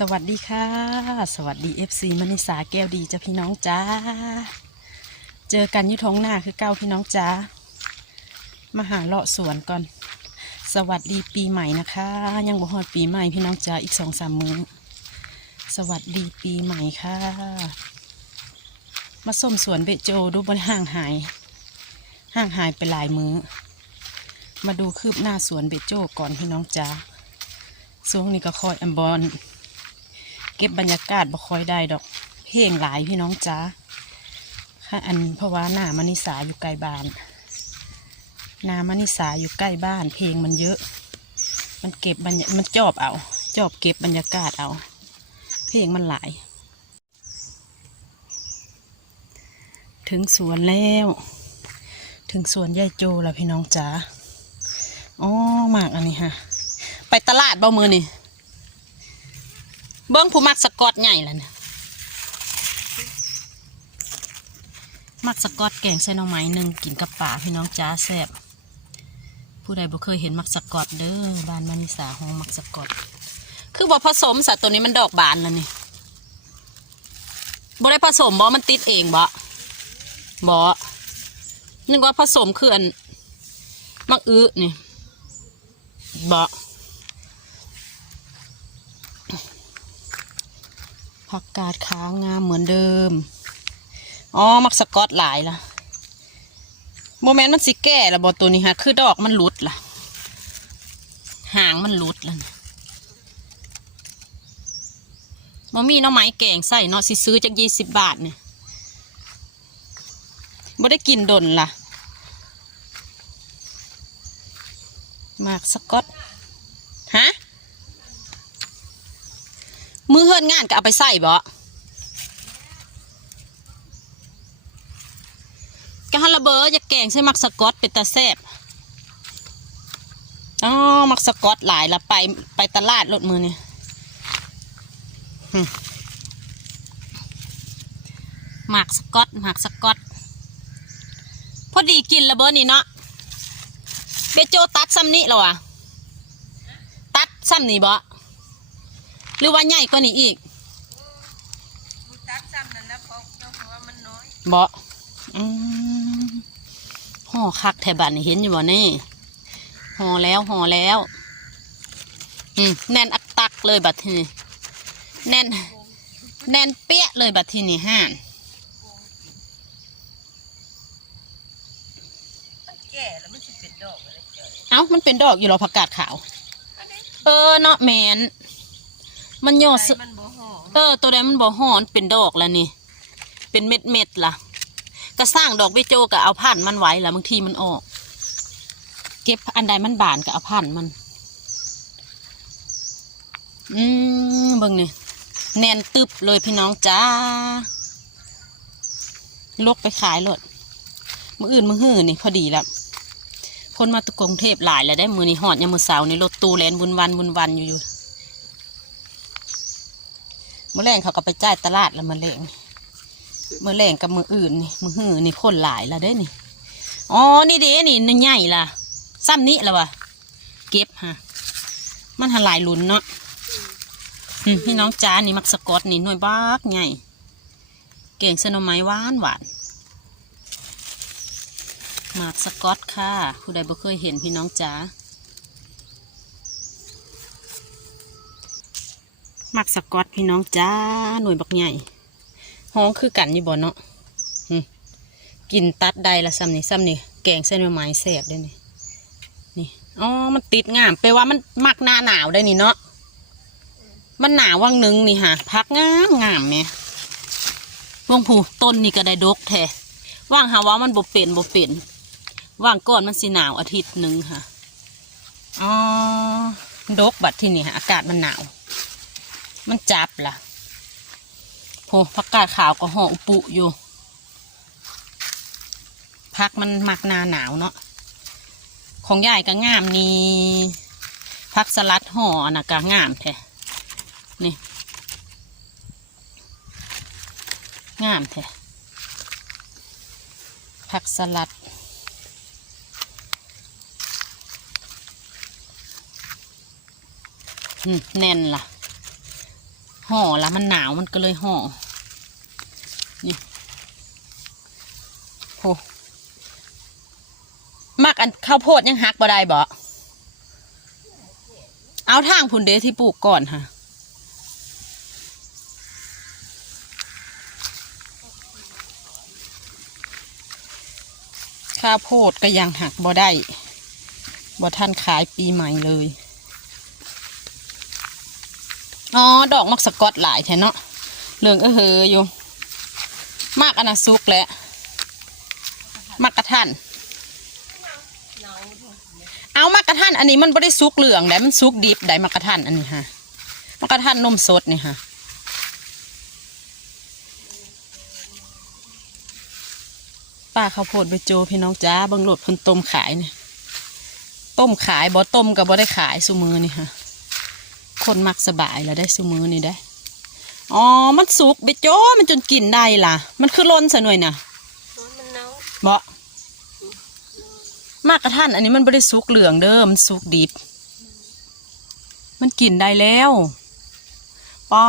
สวัสดีค่ะ สวัสดี FC มณิสาแก้วดีจ้ะพี่น้องจ้า เจอกันยุท้องหน้าคือเก้าพี่น้องจ้า มาหาเลาะสวนก่อน สวัสดีปีใหม่นะคะ ยังบ่ฮอดปีใหม่พี่น้องจ้าอีกสองสามมื้อสวัสดีปีใหม่ค่ะ มาส้มสวนเบโจดูบนห่างหาย ห่างหายไปหลายมื้อ มาดูคืบหน้าสวนเบโจก่อนพี่น้องจ้าช่วงนี้ก็คอยอันบอล เก็บบรรยากาศบ่ค่อยได้ดอกเพลงหลายพี่น้องจ้าค่ะอันเพราะว่าหน้ามณิสาอยู่ใกล้บ้านหนามณิสาอยู่ใกล้บ้าน เพลงมันเยอะ มันเก็บบรรยามันจอบเอา จอบเก็บบรรยากาศเอา เพลงมันหลาย ถึงสวนแล้ว ถึงสวนยายโจแล้วพี่น้องจ้าอ๋อมากอันนี้ฮะ ไปตลาดบ่มือนี่ เบิ้งผู้มักสกอตใหญ่แล้วเนี่ยมักสกอตแกงใส่น่อไม้หนึ่งกินกับป่าพี่น้องจ้าแซ่บผู้ใดบ่เคยเห็นมักสกอตเด้อบ้านมานิสาห้องมักสกอตคือบ่ผสมสัตว์ตัวนี้มันดอกบานแล้วนี่บ่ได้ผสมบ่มันติดเองบ่บ่นึกว่าผสมคืออันมักอื้อนี่บ่ ผักกาดขาวงามเหมือนเดิม อ๋อ มักสกอตหลายละโมเมนมันสิแก่ละบอตัวนี้ฮะคือดอกมันหลุดล่ะหางมันหลุดล้วนะมมีหน้อไม้แกงใส่เนาะสิซื้อจากยี่สิบบาทเนี่ยบ่ได้กินดนล่ะ มากสกอต ฮะ มือเฮือนงานก็เอาไปใส่บ่กะฮัลระเบอจะแกงใส่มักสกอตเป็นตาแซบอ๋อมักสกอตหลายละไปไปตลาดรถมือนี่หมากสกอตหมากสกอตพอดีกินระเบอนี่เนาะเบโจตัดซ้ำนี้เหรอวะตัดซ้ำนี่บ่ หรือว่าใหญ่กว่านี้อีกตัดซ้ำนั่นนะเพราะเจ้าหัวมันน้อยบ่อืมห่อคักแถบันนี่เห็นอยู่บ่นี่ห่อแล้วห่อแล้ว อืมแน่นอักตักเลยบัดทีนี้แน่น แน่นเปี้ยเลยบัดทีนี้ห้านมันแก่แล้วมันสิเป็นดอกอะไรเจ้าเอ้ามันเป็นดอกอยู่หรอผักกาดขาว เออเนาะแมน มันโยสใบมันบ่ห่อเออ ตัวใดมันบ่ห่อนเป็นดอกแล้วนี่ เป็นเม็ดเม็ดๆล่ะ ก็สร้างดอกเบโจก็เอาพันธุ์มันไว้ล่ะบางทีมันออก เก็บอันใดมันบานก็เอาพันธุ์มัน อืมเบิ่งนี่แน่นตึบเลยพี่น้องจ้าลกไปขายรถมืออื่นมือหื้อนี่พอดีแล้วพ้นมาตุกรุงเทพหลายแล้วได้มือนี่หอดยามมือเสาร์นี่รถตู้แลนบุญวันบุญวันอยู่อยู่เมื่อแรงเขาก็ไปจ่ายตลาดแล้วมื่อแรงเมื่อแรงกับมืออื่นนี่มือหือนี่คนหลายแล้วได้นี่อ๋อนี่เด้นี่นี่ใหญ่ละซ้ำนี้แล้ววะเก็บฮะมันหลายหลุนเนาะพี่น้องจ้านี่มักสกอตนี่หน่วยบากใหญ่เก่งเสนไม้หวานหวานหมากสกอตค่ะ ผู้ใดบ่เคยเห็นพี่น้องจ้า มักสกอตพี่น้องจ้าหน่วยบักใหญ่ห้องคือกันอยู่บ่เนาะหึกินตัดได้ละซ้ำนี่ซ้ำนี่แกงเส้นไม้แสบได้นี่นี่อ๋อมันติดงามแปลว่ามันมักหน้าหนาวได้นี่เนาะมันหนาววังหนึงนี่ฮะพักงามงามแหม่วงผูต้นนี่ก็ได้ดกแท้ว่างหาว่ามันบ่เป็นบ่เป็นว่างก่อนมันสิหนาวอาทิตย์หนึ่งค่ะอ๋อดกบัดที่นี่ฮะอากาศมันหนาว มันจับล่ะโหผักกาดขาวก็ห่ออุปุอยู่พักมันมักหนาหนาวเนาะของยายก็งามนี่พักสลัดห่อนะก็งามแท้นี่งามแท้ผักสลัดแน่นล่ะ ห่อแล้วมันหนาวมันก็เลยห่อนี่โหมักอันข้าวโพดยังหักบ่ได้บ่เอาทางพุ่นเดที่ปลูกก่อนค่ะข้าวโพดก็ยังหักบ่ได้บ่ท่านขายปีใหม่เลย อ๋อ ดอกมักสกอตหลายแท้เนาะเหลืองเออเหออยู่ มากอนนะซุกแหละมากกระทันเอามากกระทันอันนี้มันไม่ได้ซุกเหลืองแต่มันซุกดิบได้มากกระทันอันนี้ฮะมากกระทันนมสดนี่ฮะป้าข้าวโพดไปโจพี่น้องจ้าบังโหลดพิ่นต้มขายเนี่ยต้มขายบ่ต้มกับบ่ได้ขายสุมือนี่ฮะ คนมักสบายแล้วได้ซูมือนี่ได้ อ๋อ มันสุกเบโจ้มันจนกินได้ล่ะ มันคือล้นซะหน่อยน่ะมันเน่าเบาะมากกระทันอันนี้มันไม่ได้สุกเหลืองเด้อ มันสุกดิบ มันกินได้แล้วป้า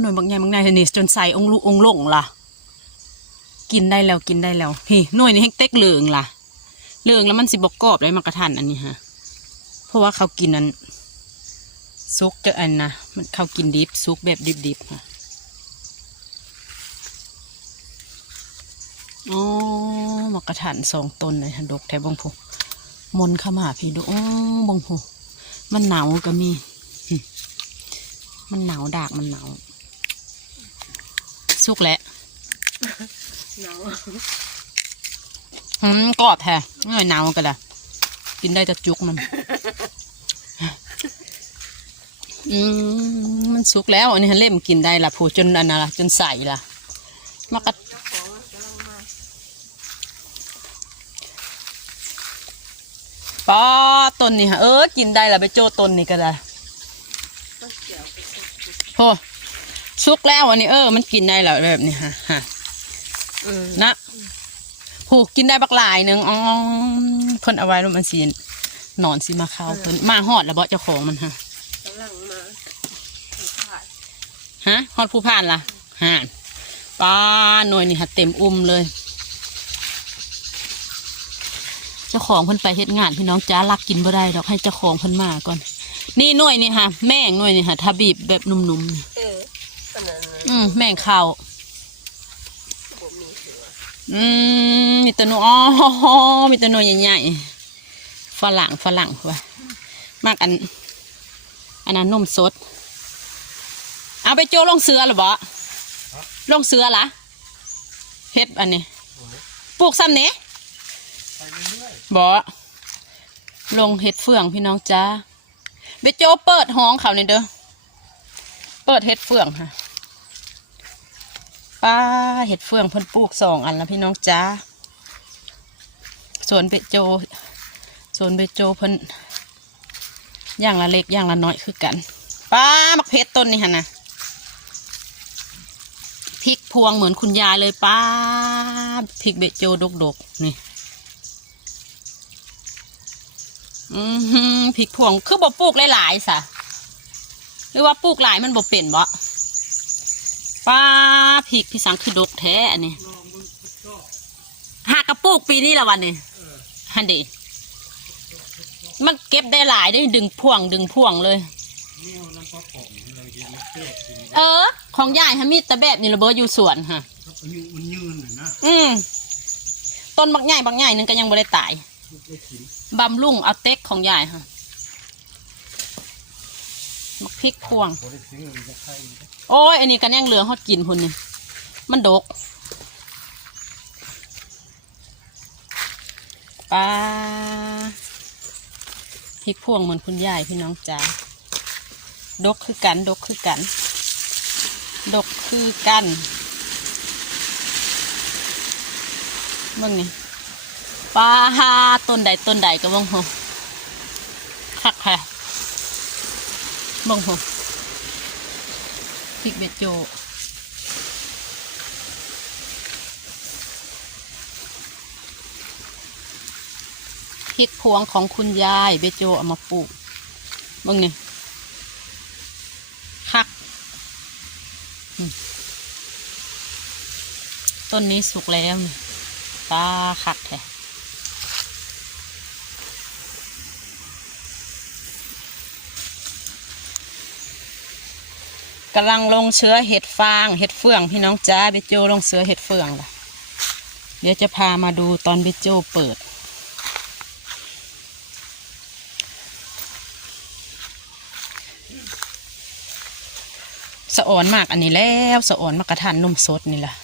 หน่วยบางอย่างบางอย่างนี่จนใส่องค์ลุองค์ลงล่ะ กินได้แล้วกินได้แล้วเฮ้หน่วยนี้ให้เต็กเหลืองล่ะ เหลืองแล้วมันสิบกกรอบเลยมากกระทันอันนี้ฮะ เพราะว่าเขากินนั้น ซุกจะอันนะมันเขากินดิบซุกแบบดิบๆค่ะอ๋อมากระถานสองต้นเลยค่ะดกแถวบางผูมนเข้ามาหาพี่ดูอ๋อบางผูมันหนาวก็มีหึมันหนาวดากมันหนาวซุกแหละเน่าหืมกรอบแท้ไม่หนาวก็ได้กินได้แต่จุกมัน อืมมันสุกแล้วอันนี้เล่มกินได้ละผูจนอันนั้นละจนใสละมากระเจ้าของกำลังมาป้อต้นนี่ฮะเออกินได้ละไปโจ้ต้นนี่ก็ได้ต้องเกี่ยวไปสักทีโหสุกแล้วอันนี้เออ มันกินได้แล้วแบบนี้ฮะฮะอืมนะผูกินได้บักหลายหนึ่งอ๋อเพิ่นเอาไว้แล้วมันสีนอนสิมาเข้าเพิ่นมาหอดแล้วบ่เจ้าของมันฮะ ฮะฮอดผู้ผ่านล่ะฮะป้าหน่วยนี่ฮะเต็มอุ้มเลย เจ้าของเพิ่นไปเฮ็ดงานพี่น้องจ้าลักกินบ่ได้ดอกให้เจ้าของเพิ่นมาก่อน นี่หน่วยนี่ค่ะ แม่งหน่วยนี่ค่ะทาบีบแบบนุ่มๆนี่เออขนาดนั้นอืมแม่งข้าวผมมีหัวอืมมีแตัวหนูอ๋อมีแตัวหนูใหญ่ๆฝรั่งฝรั่งว่ะมากอัน อันนั้นนมสด เอาไปโจลงเสือหรือบ่ลงเสือละเฮ็ดอันนี้ ปลูกซ้ำนี้บ่ลงเฮ็ดเฟืองพี่น้องจ้าไปโจเปิดห้องเขานี่เด้อ เปิดเฮ็ดเฟืองค่ะ ป้าเห็ดเฟืองเพิ่นปลูกสองอันแล้วพี่น้องจ้าสวนเบโจสวนเบโจเพิ่น อย่างละเล็กอย่างละน้อยคือกันป้ามักเพชรต้นนี่ฮะนะพริกพวงเหมือนคุณยายเลยป้าพริกเบโจดกๆนี่อือหือพริกพวงคือบ่ปลูกหลายๆสะหรือว่าปลูกหลายมันบ่เป็นบ่ป้าพริกพี่สังคือดกแท้อันนี้หากกระปุกปีนี้ละวันนี้ฮันดี มันเก็บได้หลายได้ดึงพ่วงดึงพ่วงเลยเออ ของยายฮะมีแต่แบบนี้ระเบิดอยู่สวนฮะอายุมันยืนน่ะนะอืมต้นบักใหญ่บักใหญ่นึงก็ยังไม่ได้ตายลูกได้กินบำรุงเอาเต็กของยายฮะมักพริกพวง บริซื้อมันจะใครมันจะโอ้ย อันนี้กันยังเหลืองฮอดกินพุ่นนี่ มันดกปลาพ ริกพ่วงเหมือนคุณยายพี่น้องจ๋าดกคือกัน ดกคือกัน ดกคือกันเบิ่งนี่ปลาฮาต้นใดต้นใดก็บิ่งโหคักค่ะบิ่งโหพริกเบดโจ ริกพวงของคุณยายเบโจเอามาปลูกบิ่งนี่คัก ต้นนี้สุกแล้วนี่ปลาขักแท้กำลังลงเชื้อเห็ดฟาง เห็ดเฟือง พี่น้องจ้าเบโจลงเชื้อเห็ดเฟืองล่ะ เดี๋ยวจะพามาดูตอนเบโจเปิด สะอ่อนมากอันนี้แล้วสะอ่อนมากกระทันนมสดนี่แหละ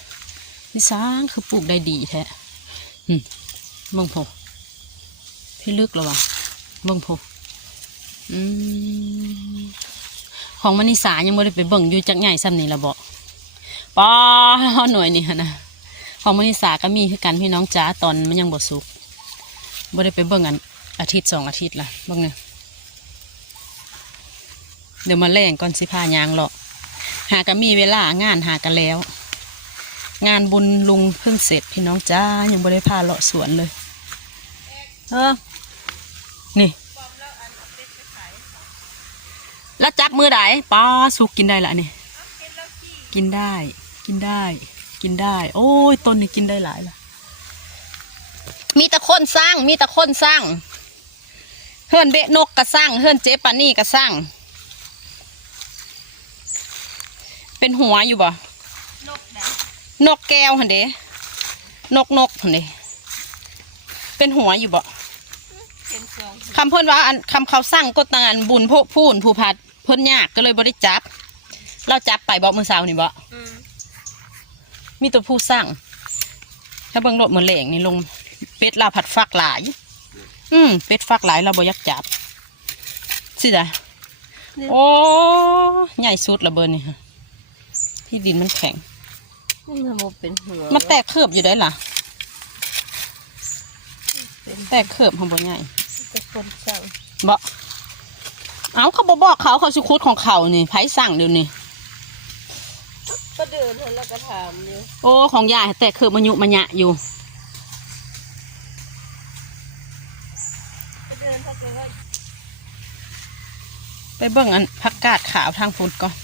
นี่สร้างคือปลูกได้ดีแท้อืมเบิ่งโพพี่ลึกแล้ววะเบิ่งโพอืมของมณิสายังไม่ได้ไปเบิ่งอยู่จักใหญ่ซ้ำนี่ละบอกป้าหน่วยนี่นะของมณิสาก็มีคือกันพี่น้องจ้าตอนมันยังบ่สุกบ่ได้ไปเบิ่งอันอาทิตย์สองอาทิตย์ละเบิ่งเนี่ยเดี๋ยวมาแล่งก่อนสิพายางเลาะ หากันมีเวลางานหากันแล้ว งานบุญลุงเพิ่งเสร็จพี่น้องจ้ายังไม่ได้พาเลาะสวนเลย เออ นี่แล้วจับมือไหนป้าสุกกินได้ละนี่กินได้ กินได้ กินได้ โอ้ยต้นนี้กินได้หลายละมีแต่คนสร้าง มีแต่คนสร้างเฮือนเบะนกก็สร้างเฮือนเจ๊ปานี่ก็สร้าง เป็นหัวอยู่บ่ นกนะนกแก้วหันเดนกนกหันเดเป็นหัวอยู่บ่เห็นสองคำเพิ่นว่าอันคำเขาสั่งก็ตางานบุญพวกพูนผู้พัดเพิ่นยากก็เลยบ่ได้จับ เราจับไปบ่มือเสานี่บ่อืมมีตัวผู้สั่งถ้าเบิ่งรถเหมือนเหลงนี่ลงเป็ดเราผัดฟักหลาย อืมเป็ดฟักหลายเราบ่อยากจับสิจ้ะโอ้ ใหญ่สุดละเบอร์นี่ค่ะ ที่ดินมันแข็งนี่มันบ่เป็นหัวมันแตกเคือบอยู่ได้ล่ะแตกเคือบของบ่ใหญ่เป็นคนสั่งบ่เอาเขาบ่บอกเขาเขาสิคุดของเขานี่ไผสั่งเดี๋ยวนี้ก็เดินแล้วก็ถามอยู่โอ้ของยายแตกเคือบมันยุมันยะอยู่ก็เดินถ้าเกิดว่าไปเบิ่งอันผักกาดขาวทางฟุตก่อน